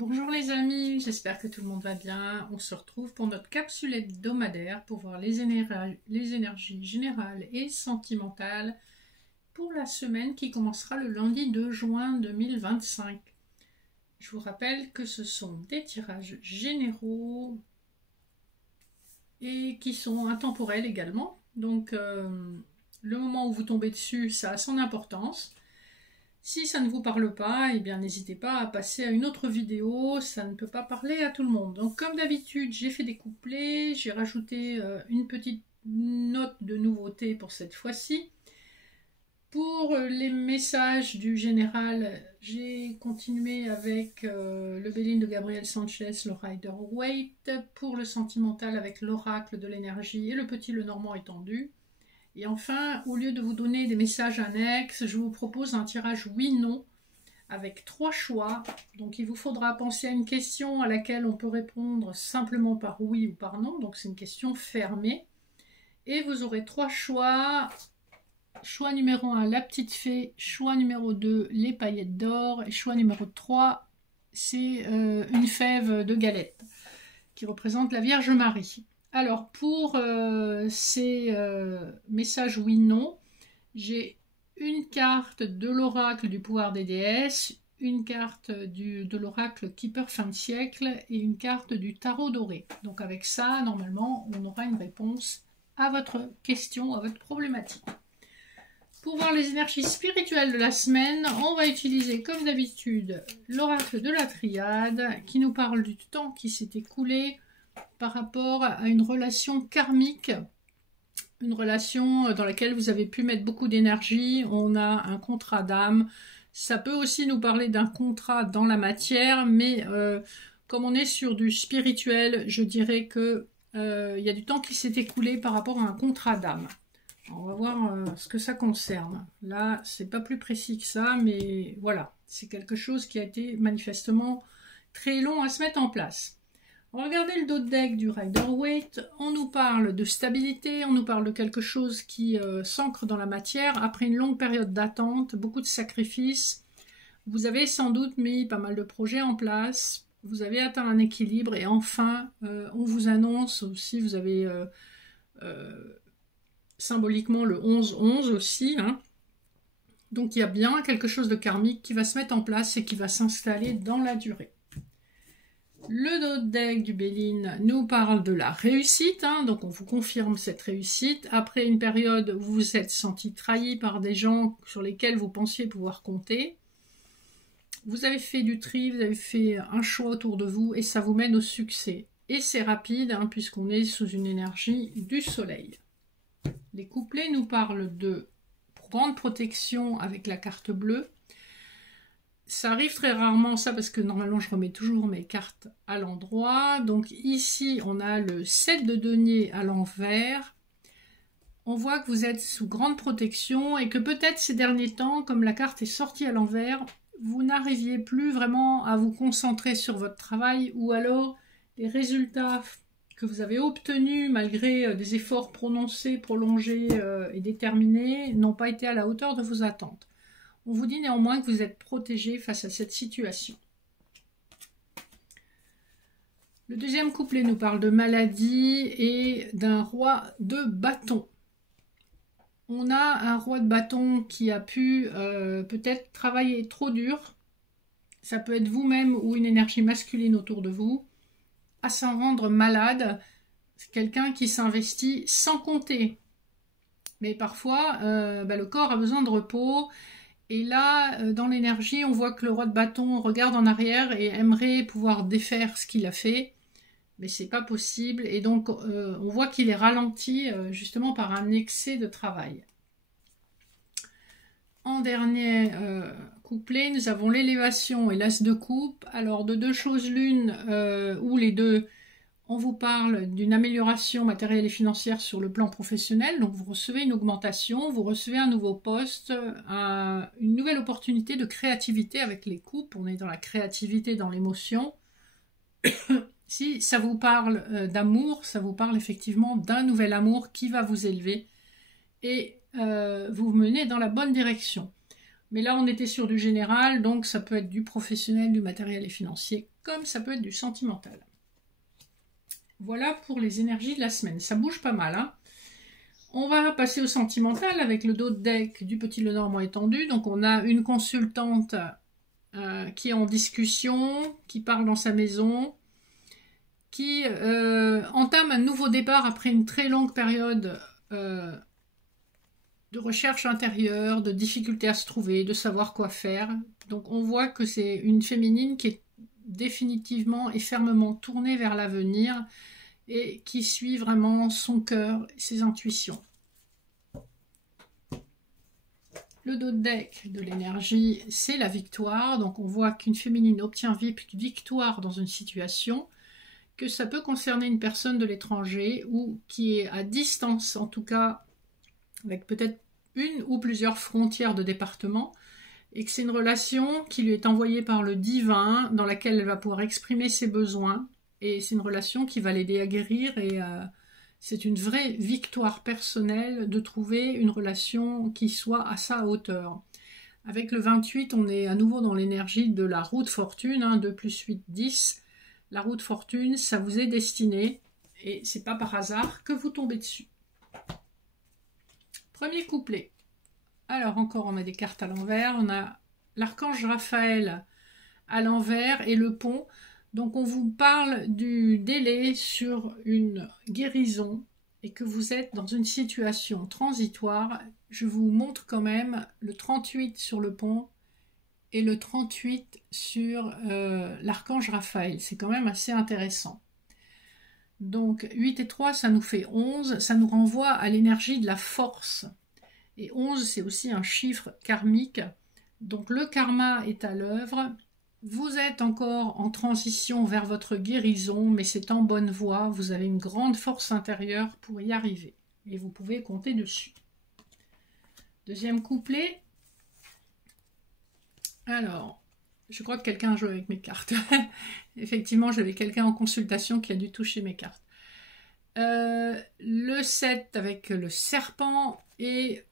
Bonjour les amis, j'espère que tout le monde va bien. On se retrouve pour notre capsule hebdomadaire pour voir les énergies générales et sentimentales pour la semaine qui commencera le lundi 2 juin 2025. Je vous rappelle que ce sont des tirages généraux et qui sont intemporels également. Donc le moment où vous tombez dessus, ça a son importance. Si ça ne vous parle pas, eh bien n'hésitez pas à passer à une autre vidéo, ça ne peut pas parler à tout le monde. Donc comme d'habitude, j'ai fait des couplets, j'ai rajouté une petite note de nouveauté pour cette fois-ci. Pour les messages du général, j'ai continué avec le Béline de Gabriel Sanchez, le Rider-Waite. Pour le sentimental, avec l'oracle de l'énergie et le petit Lenormand étendu. Et enfin, au lieu de vous donner des messages annexes, je vous propose un tirage oui-non avec 3 choix. Donc il vous faudra penser à une question à laquelle on peut répondre simplement par oui ou par non. Donc c'est une question fermée. Et vous aurez 3 choix. Choix numéro 1, la petite fée. Choix numéro 2, les paillettes d'or. Et choix numéro 3, c'est une fève de galette qui représente la Vierge Marie. Alors, pour ces messages oui-non, j'ai une carte de l'oracle du pouvoir des déesses, une carte de l'oracle Keeper fin de siècle et une carte du tarot doré. Donc avec ça, normalement, on aura une réponse à votre question, à votre problématique. Pour voir les énergies spirituelles de la semaine, on va utiliser comme d'habitude l'oracle de la triade qui nous parle du temps qui s'est écoulé par rapport à une relation karmique, une relation dans laquelle vous avez pu mettre beaucoup d'énergie. On a un contrat d'âme. Ça peut aussi nous parler d'un contrat dans la matière, mais comme on est sur du spirituel, je dirais que il y a du temps qui s'est écoulé par rapport à un contrat d'âme. On va voir ce que ça concerne. Là, c'est pas plus précis que ça, mais voilà, c'est quelque chose qui a été manifestement très long à se mettre en place. Regardez le dos de deck du Rider-Waite, on nous parle de stabilité, on nous parle de quelque chose qui s'ancre dans la matière après une longue période d'attente, beaucoup de sacrifices. Vous avez sans doute mis pas mal de projets en place, vous avez atteint un équilibre et enfin on vous annonce aussi, vous avez symboliquement le 11-11 aussi, hein. Donc il y a bien quelque chose de karmique qui va se mettre en place et qui va s'installer dans la durée. Le dos de deck du Béline nous parle de la réussite, hein, donc on vous confirme cette réussite. Après une période où vous vous êtes senti trahi par des gens sur lesquels vous pensiez pouvoir compter, vous avez fait du tri, vous avez fait un choix autour de vous et ça vous mène au succès. Et c'est rapide, hein, puisqu'on est sous une énergie du soleil. Les couplets nous parlent de grande protection avec la carte bleue. Ça arrive très rarement, ça, parce que normalement, je remets toujours mes cartes à l'endroit. Donc ici, on a le 7 de denier à l'envers. On voit que vous êtes sous grande protection et que peut-être ces derniers temps, comme la carte est sortie à l'envers, vous n'arriviez plus vraiment à vous concentrer sur votre travail ou alors les résultats que vous avez obtenus malgré des efforts prononcés, prolongés et déterminés n'ont pas été à la hauteur de vos attentes. On vous dit néanmoins que vous êtes protégé face à cette situation. Le deuxième couplet nous parle de maladie et d'un roi de bâton. On a un roi de bâton qui a pu peut-être travailler trop dur. Ça peut être vous-même ou une énergie masculine autour de vous, à s'en rendre malade. C'est quelqu'un qui s'investit sans compter. Mais parfois, le corps a besoin de repos. Et là, dans l'énergie, on voit que le roi de bâton regarde en arrière et aimerait pouvoir défaire ce qu'il a fait. Mais c'est pas possible. Et donc, on voit qu'il est ralenti justement par un excès de travail. En dernier couplet, nous avons l'élévation et l'as de coupe. Alors, de deux choses l'une, ou les deux, on vous parle d'une amélioration matérielle et financière sur le plan professionnel. Donc, vous recevez une augmentation, vous recevez un nouveau poste, une nouvelle opportunité de créativité avec les coupes. On est dans la créativité, dans l'émotion. Si ça vous parle d'amour, ça vous parle effectivement d'un nouvel amour qui va vous élever et vous mener dans la bonne direction. Mais là, on était sur du général, donc ça peut être du professionnel, du matériel et financier, comme ça peut être du sentimental. Voilà pour les énergies de la semaine. Ça bouge pas mal, hein. On va passer au sentimental avec le dos de deck du petit Lenormand étendu. Donc on a une consultante qui est en discussion, qui parle dans sa maison, qui entame un nouveau départ après une très longue période de recherche intérieure, de difficulté à se trouver, de savoir quoi faire. Donc on voit que c'est une féminine qui est définitivement et fermement tournée vers l'avenir et qui suit vraiment son cœur et ses intuitions. Le dos de deck de l'énergie, c'est la victoire. Donc on voit qu'une féminine obtient victoire dans une situation, que ça peut concerner une personne de l'étranger ou qui est à distance, en tout cas avec peut-être une ou plusieurs frontières de département, et que c'est une relation qui lui est envoyée par le divin, dans laquelle elle va pouvoir exprimer ses besoins, et c'est une relation qui va l'aider à guérir, et c'est une vraie victoire personnelle de trouver une relation qui soit à sa hauteur. Avec le 28, on est à nouveau dans l'énergie de la roue de fortune, hein, 2 plus 8, 10. La roue de fortune, ça vous est destiné, et c'est pas par hasard que vous tombez dessus. Premier couplet. Alors encore, on a des cartes à l'envers. On a l'archange Raphaël à l'envers et le pont. Donc on vous parle du délai sur une guérison et que vous êtes dans une situation transitoire. Je vous montre quand même le 38 sur le pont et le 38 sur l'archange Raphaël. C'est quand même assez intéressant. Donc 8 et 3, ça nous fait 11, ça nous renvoie à l'énergie de la force. Et 11, c'est aussi un chiffre karmique. Donc le karma est à l'œuvre. Vous êtes encore en transition vers votre guérison, mais c'est en bonne voie. Vous avez une grande force intérieure pour y arriver. Et vous pouvez compter dessus. Deuxième couplet. Alors, je crois que quelqu'un joue avec mes cartes. Effectivement, j'avais quelqu'un en consultation qui a dû toucher mes cartes. Le 7 avec le serpent et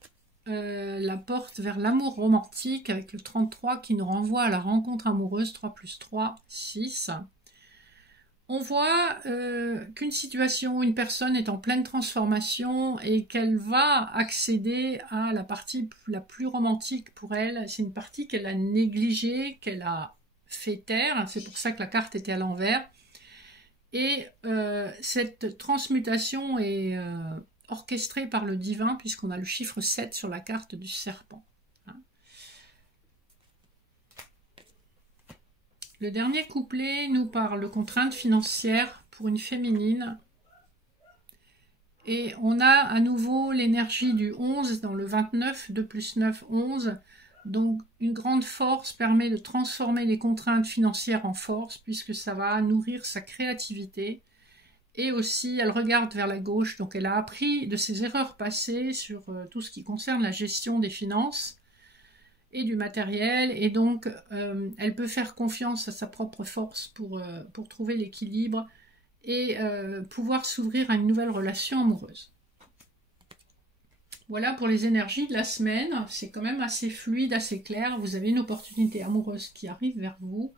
la porte vers l'amour romantique avec le 33 qui nous renvoie à la rencontre amoureuse. 3 plus 3, 6. On voit qu'une situation, une personne est en pleine transformation et qu'elle va accéder à la partie la plus romantique pour elle. C'est une partie qu'elle a négligée, qu'elle a fait taire. C'est pour ça que la carte était à l'envers. Et cette transmutation est orchestrée par le divin puisqu'on a le chiffre 7 sur la carte du serpent. Le dernier couplet nous parle de contraintes financières pour une féminine. Et on a à nouveau l'énergie du 11 dans le 29, 2 plus 9, 11. Donc une grande force permet de transformer les contraintes financières en force puisque ça va nourrir sa créativité. Et aussi, elle regarde vers la gauche, donc elle a appris de ses erreurs passées sur tout ce qui concerne la gestion des finances et du matériel. Et donc, elle peut faire confiance à sa propre force pour trouver l'équilibre et pouvoir s'ouvrir à une nouvelle relation amoureuse. Voilà pour les énergies de la semaine. C'est quand même assez fluide, assez clair. Vous avez une opportunité amoureuse qui arrive vers vous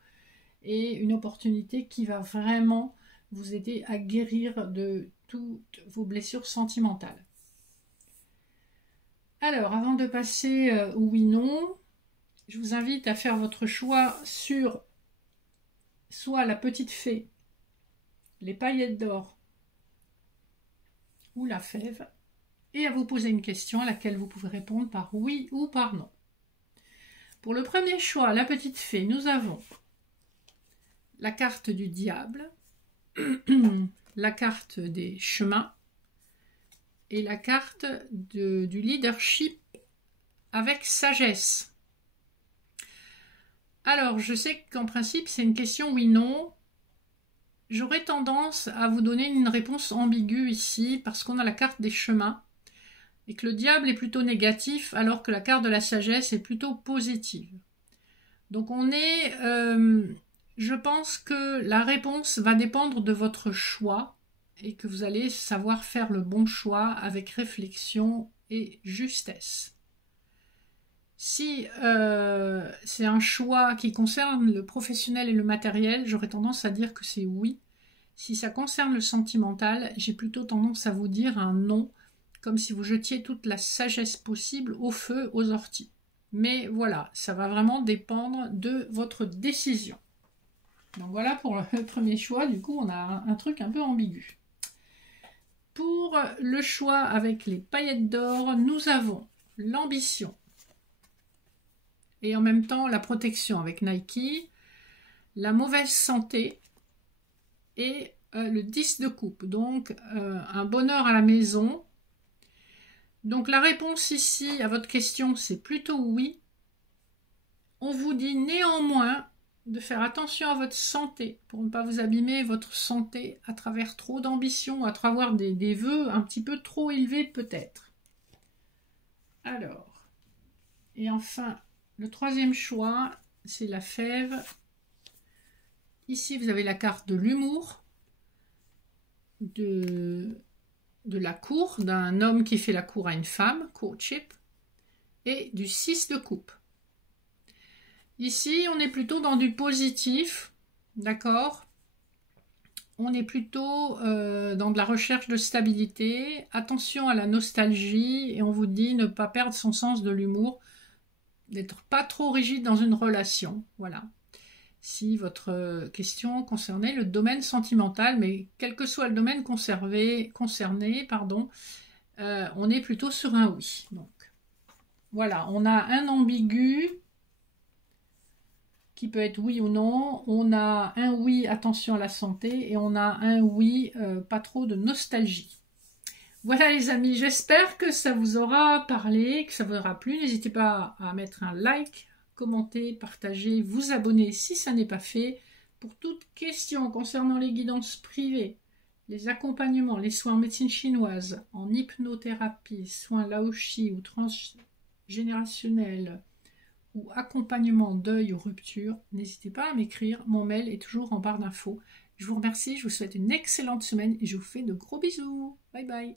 et une opportunité qui va vraiment vous aider à guérir de toutes vos blessures sentimentales. Alors, avant de passer au oui-non, je vous invite à faire votre choix sur soit la petite fée, les paillettes d'or ou la fève, et à vous poser une question à laquelle vous pouvez répondre par oui ou par non. Pour le premier choix, la petite fée, nous avons la carte du diable, la carte des chemins et la carte du leadership avec sagesse. Alors, je sais qu'en principe, c'est une question oui-non. J'aurais tendance à vous donner une réponse ambiguë ici parce qu'on a la carte des chemins et que le diable est plutôt négatif alors que la carte de la sagesse est plutôt positive. Donc on est... je pense que la réponse va dépendre de votre choix et que vous allez savoir faire le bon choix avec réflexion et justesse. Si c'est un choix qui concerne le professionnel et le matériel, j'aurais tendance à dire que c'est oui. Si ça concerne le sentimental, j'ai plutôt tendance à vous dire un non, comme si vous jetiez toute la sagesse possible au feu, aux orties. Mais voilà, ça va vraiment dépendre de votre décision. Donc voilà pour le premier choix, du coup on a un truc un peu ambigu. Pour le choix avec les paillettes d'or, nous avons l'ambition et en même temps la protection avec Nike, la mauvaise santé et le 10 de coupe, donc un bonheur à la maison. Donc la réponse ici à votre question, c'est plutôt oui. On vous dit néanmoins de faire attention à votre santé pour ne pas vous abîmer votre santé à travers trop d'ambition, à travers des vœux un petit peu trop élevés peut-être. Alors, et enfin, le troisième choix, c'est la fève. Ici, vous avez la carte de l'humour, de la cour, d'un homme qui fait la cour à une femme, courtship, et du 6 de coupe. Ici, on est plutôt dans du positif, d'accord? On est plutôt dans de la recherche de stabilité, attention à la nostalgie, et on vous dit ne pas perdre son sens de l'humour, d'être pas trop rigide dans une relation, voilà. Si votre question concernait le domaine sentimental, mais quel que soit le domaine concerné, on est plutôt sur un oui. Donc, voilà, on a un ambigu qui peut être oui ou non, on a un oui, attention à la santé, et on a un oui, pas trop de nostalgie. Voilà les amis, j'espère que ça vous aura parlé, que ça vous aura plu. N'hésitez pas à mettre un like, commenter, partager, vous abonner si ça n'est pas fait. Pour toute question concernant les guidances privées, les accompagnements, les soins en médecine chinoise, en hypnothérapie, soins laoshi ou transgénérationnels, ou accompagnement deuil ou rupture, n'hésitez pas à m'écrire, mon mail est toujours en barre d'infos. Je vous remercie, je vous souhaite une excellente semaine et je vous fais de gros bisous. Bye bye.